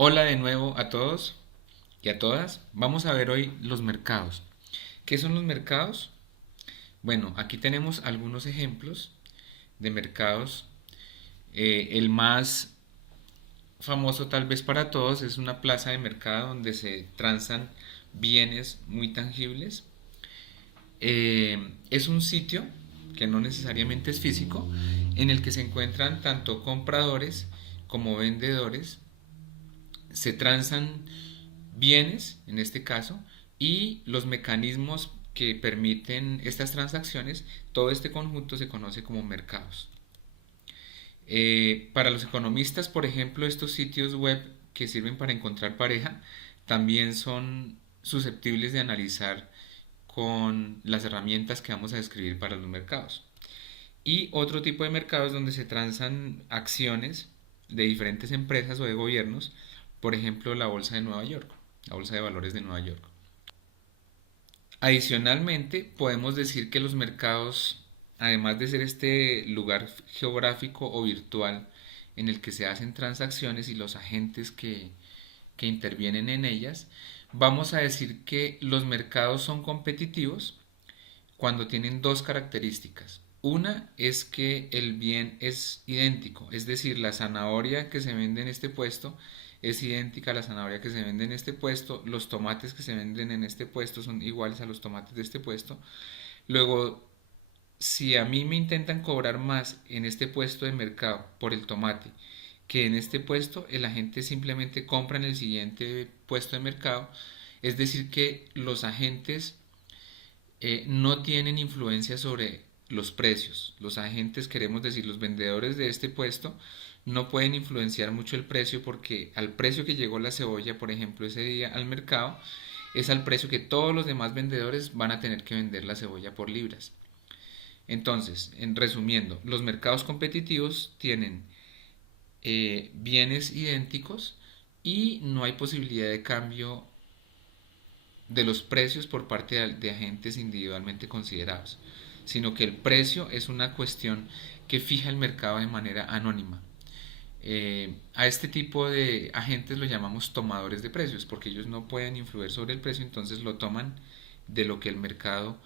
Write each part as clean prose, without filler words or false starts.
Hola de nuevo a todos y a todas. Vamos a ver hoy los mercados. ¿Qué son los mercados? Bueno, aquí tenemos algunos ejemplos de mercados. El más famoso tal vez para todos es una plaza de mercado donde se transan bienes muy tangibles. Es un sitio que no necesariamente es físico, en el que se encuentran tanto compradores como vendedores. Se transan bienes, en este caso, y los mecanismos que permiten estas transacciones, todo este conjunto se conoce como mercados. Para los economistas, por ejemplo, estos sitios web que sirven para encontrar pareja también son susceptibles de analizar con las herramientas que vamos a describir para los mercados. Y otro tipo de mercados donde se transan acciones de diferentes empresas o de gobiernos, por ejemplo la Bolsa de Nueva York, la Bolsa de Valores de Nueva York. Adicionalmente, podemos decir que los mercados, además de ser este lugar geográfico o virtual en el que se hacen transacciones y los agentes que intervienen en ellas, vamos a decir que los mercados son competitivos cuando tienen dos características. Una es que el bien es idéntico, es decir, la zanahoria que se vende en este puesto es idéntica a la zanahoria que se vende en este puesto, los tomates que se venden en este puesto son iguales a los tomates de este puesto. Luego, si a mí me intentan cobrar más en este puesto de mercado por el tomate que en este puesto, el agente simplemente compra en el siguiente puesto de mercado. Es decir, que los agentes no tienen influencia sobre los precios. Los agentes, queremos decir, los vendedores de este puesto, no pueden influenciar mucho el precio porque al precio que llegó la cebolla, por ejemplo, ese día al mercado, es al precio que todos los demás vendedores van a tener que vender la cebolla por libras. Entonces, en resumiendo, los mercados competitivos tienen bienes idénticos y no hay posibilidad de cambio de los precios por parte de agentes individualmente considerados, sino que el precio es una cuestión que fija el mercado de manera anónima. A este tipo de agentes lo llamamos tomadores de precios, porque ellos no pueden influir sobre el precio, entonces lo toman de lo que el mercado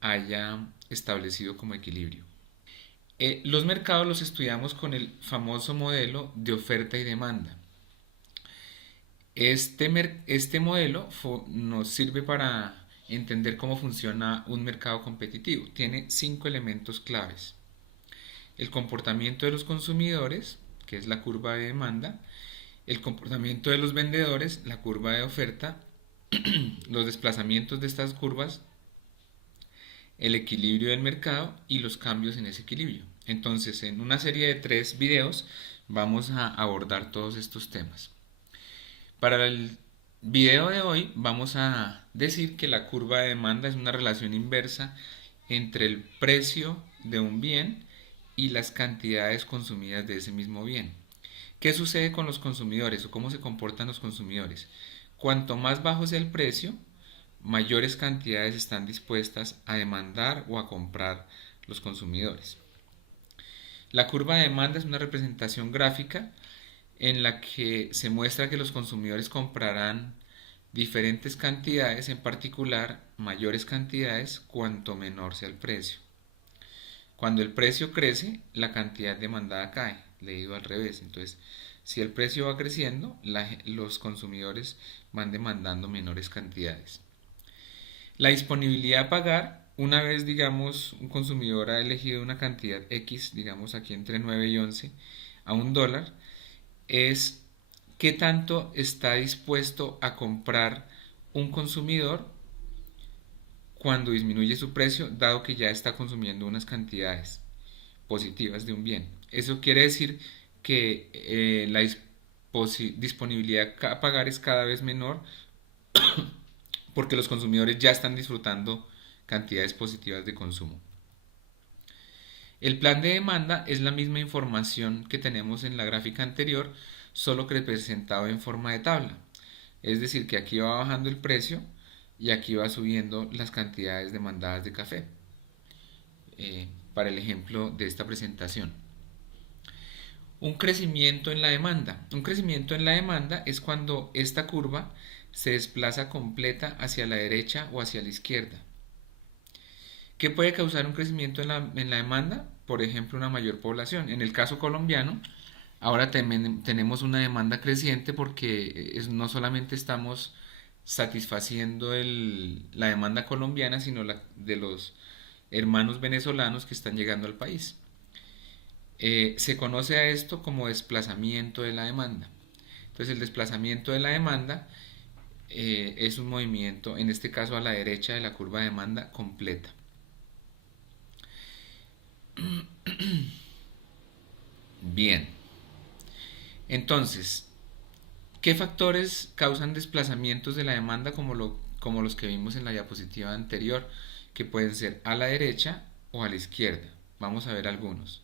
haya establecido como equilibrio. Los mercados los estudiamos con el famoso modelo de oferta y demanda. Este modelo nos sirve para entender cómo funciona un mercado competitivo. Tiene cinco elementos claves. El comportamiento de los consumidores, que es la curva de demanda, el comportamiento de los vendedores, la curva de oferta, los desplazamientos de estas curvas, el equilibrio del mercado y los cambios en ese equilibrio. Entonces, en una serie de tres videos vamos a abordar todos estos temas. Para el video de hoy vamos a decir que la curva de demanda es una relación inversa entre el precio de un bien y las cantidades consumidas de ese mismo bien. ¿Qué sucede con los consumidores o cómo se comportan los consumidores? Cuanto más bajo sea el precio, mayores cantidades están dispuestas a demandar o a comprar los consumidores. La curva de demanda es una representación gráfica en la que se muestra que los consumidores comprarán diferentes cantidades, en particular mayores cantidades cuanto menor sea el precio. Cuando el precio crece, la cantidad demandada cae, leído al revés. Entonces, si el precio va creciendo, los consumidores van demandando menores cantidades. La disponibilidad a pagar, una vez, digamos, un consumidor ha elegido una cantidad X, digamos aquí entre 9 y 11, a $1, es qué tanto está dispuesto a comprar un consumidor cuando disminuye su precio, dado que ya está consumiendo unas cantidades positivas de un bien. Eso quiere decir que la disponibilidad a pagar es cada vez menor porque los consumidores ya están disfrutando cantidades positivas de consumo. El plan de demanda es la misma información que tenemos en la gráfica anterior, solo que representado en forma de tabla. Es decir, que aquí va bajando el precio y aquí va subiendo las cantidades demandadas de café, para el ejemplo de esta presentación. Un crecimiento en la demanda. Un crecimiento en la demanda es cuando esta curva se desplaza completa hacia la derecha o hacia la izquierda. ¿Qué puede causar un crecimiento en la demanda? Por ejemplo, una mayor población. En el caso colombiano, ahora tenemos una demanda creciente porque no solamente estamos satisfaciendo la demanda colombiana, sino la de los hermanos venezolanos que están llegando al país. Se conoce a esto como desplazamiento de la demanda. Entonces el desplazamiento de la demanda es un movimiento, en este caso a la derecha de la curva de demanda completa. Bien, entonces, ¿qué factores causan desplazamientos de la demanda como los que vimos en la diapositiva anterior, que pueden ser a la derecha o a la izquierda? Vamos a ver algunos.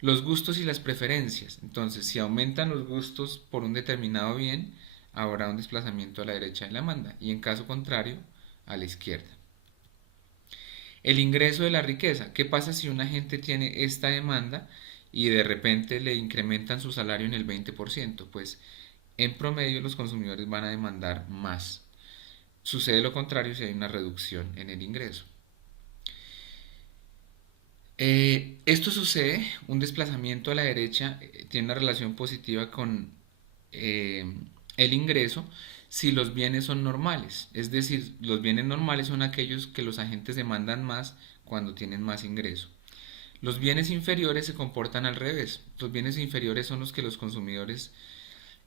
Los gustos y las preferencias. Entonces, si aumentan los gustos por un determinado bien, habrá un desplazamiento a la derecha de la demanda y en caso contrario, a la izquierda. El ingreso de la riqueza. ¿Qué pasa si una gente tiene esta demanda y de repente le incrementan su salario en el 20%? Pues en promedio los consumidores van a demandar más. Sucede lo contrario si hay una reducción en el ingreso. Esto sucede, un desplazamiento a la derecha tiene una relación positiva con eh, el ingreso si los bienes son normales. Es decir, los bienes normales son aquellos que los agentes demandan más cuando tienen más ingreso. Los bienes inferiores se comportan al revés. Los bienes inferiores son los que los consumidores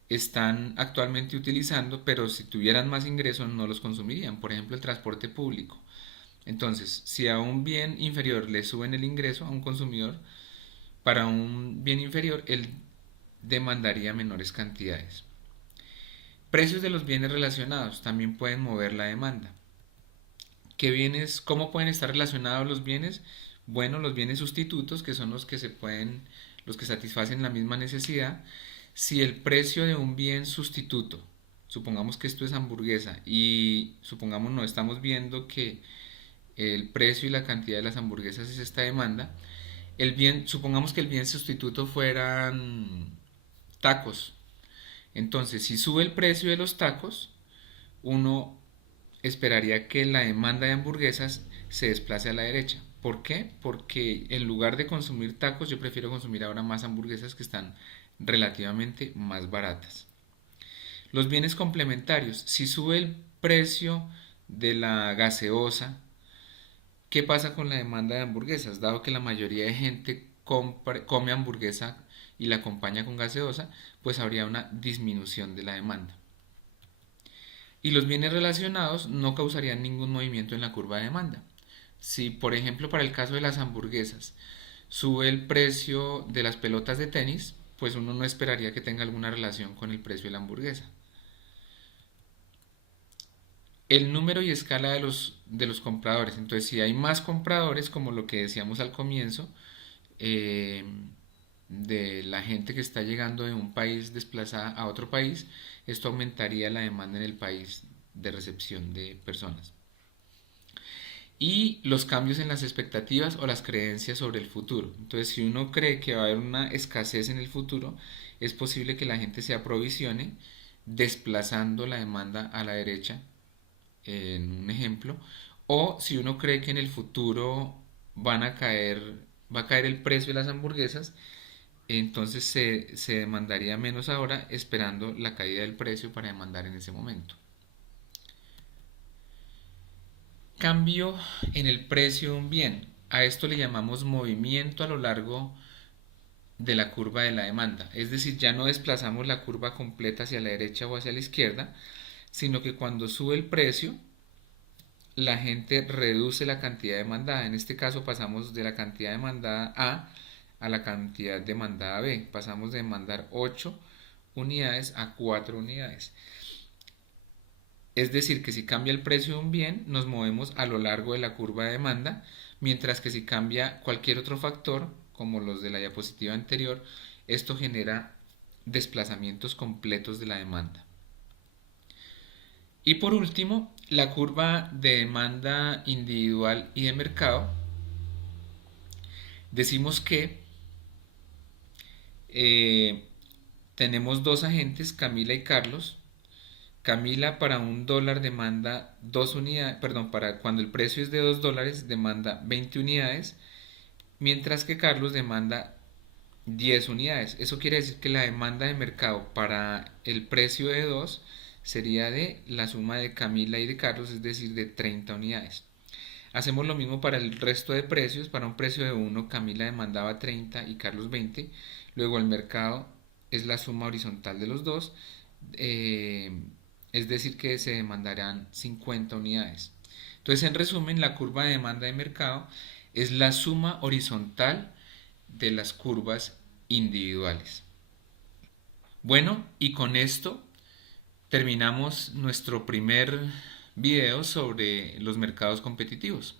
están actualmente utilizando, pero si tuvieran más ingresos no los consumirían. Por ejemplo, el transporte público. Entonces, si a un bien inferior le suben el ingreso a un consumidor, para un bien inferior él demandaría menores cantidades. Precios de los bienes relacionados también pueden mover la demanda. ¿Qué bienes, cómo pueden estar relacionados los bienes? Bueno, los bienes sustitutos, que son los que satisfacen la misma necesidad. Si el precio de un bien sustituto, supongamos que esto es hamburguesa y supongamos no estamos viendo que el precio y la cantidad de las hamburguesas es esta demanda, supongamos que el bien sustituto fueran tacos. Entonces, si sube el precio de los tacos, uno esperaría que la demanda de hamburguesas se desplace a la derecha. ¿Por qué? Porque en lugar de consumir tacos, yo prefiero consumir ahora más hamburguesas que están relativamente más baratas. Los bienes complementarios. Si sube el precio de la gaseosa, ¿qué pasa con la demanda de hamburguesas? Dado que la mayoría de gente come hamburguesa y la acompaña con gaseosa, pues habría una disminución de la demanda. Y los bienes relacionados no causarían ningún movimiento en la curva de demanda. Si, por ejemplo, para el caso de las hamburguesas, sube el precio de las pelotas de tenis, pues uno no esperaría que tenga alguna relación con el precio de la hamburguesa. El número y escala de los compradores. Entonces, si hay más compradores, como lo que decíamos al comienzo, eh, de la gente que está llegando de un país desplazada a otro país, esto aumentaría la demanda en el país de recepción de personas. Y los cambios en las expectativas o las creencias sobre el futuro. Entonces, si uno cree que va a haber una escasez en el futuro, es posible que la gente se aprovisione desplazando la demanda a la derecha, en un ejemplo, o si uno cree que en el futuro va a caer el precio de las hamburguesas, entonces se demandaría menos ahora esperando la caída del precio para demandar en ese momento. Cambio en el precio de un bien. A esto le llamamos movimiento a lo largo de la curva de la demanda. Es decir, ya no desplazamos la curva completa hacia la derecha o hacia la izquierda, sino que cuando sube el precio, la gente reduce la cantidad demandada. En este caso pasamos de la cantidad demandada a la cantidad demandada B. Pasamos de demandar 8 unidades a 4 unidades. Es decir, que si cambia el precio de un bien, nos movemos a lo largo de la curva de demanda, mientras que si cambia cualquier otro factor, como los de la diapositiva anterior, esto genera desplazamientos completos de la demanda. Y por último, la curva de demanda individual y de mercado. Decimos que Eh, tenemos dos agentes, Camila y Carlos. Camila para $1 demanda 2 unidades, perdón, para cuando el precio es de $2 demanda 20 unidades, mientras que Carlos demanda 10 unidades. Eso quiere decir que la demanda de mercado para el precio de 2 sería de la suma de Camila y de Carlos, es decir, de 30 unidades. Hacemos lo mismo para el resto de precios. Para un precio de 1, Camila demandaba 30 y Carlos 20. Luego el mercado es la suma horizontal de los dos. eh, es decir, que se demandarán 50 unidades. Entonces, en resumen, la curva de demanda de mercado es la suma horizontal de las curvas individuales. Bueno, y con esto terminamos nuestro primer video sobre los mercados competitivos.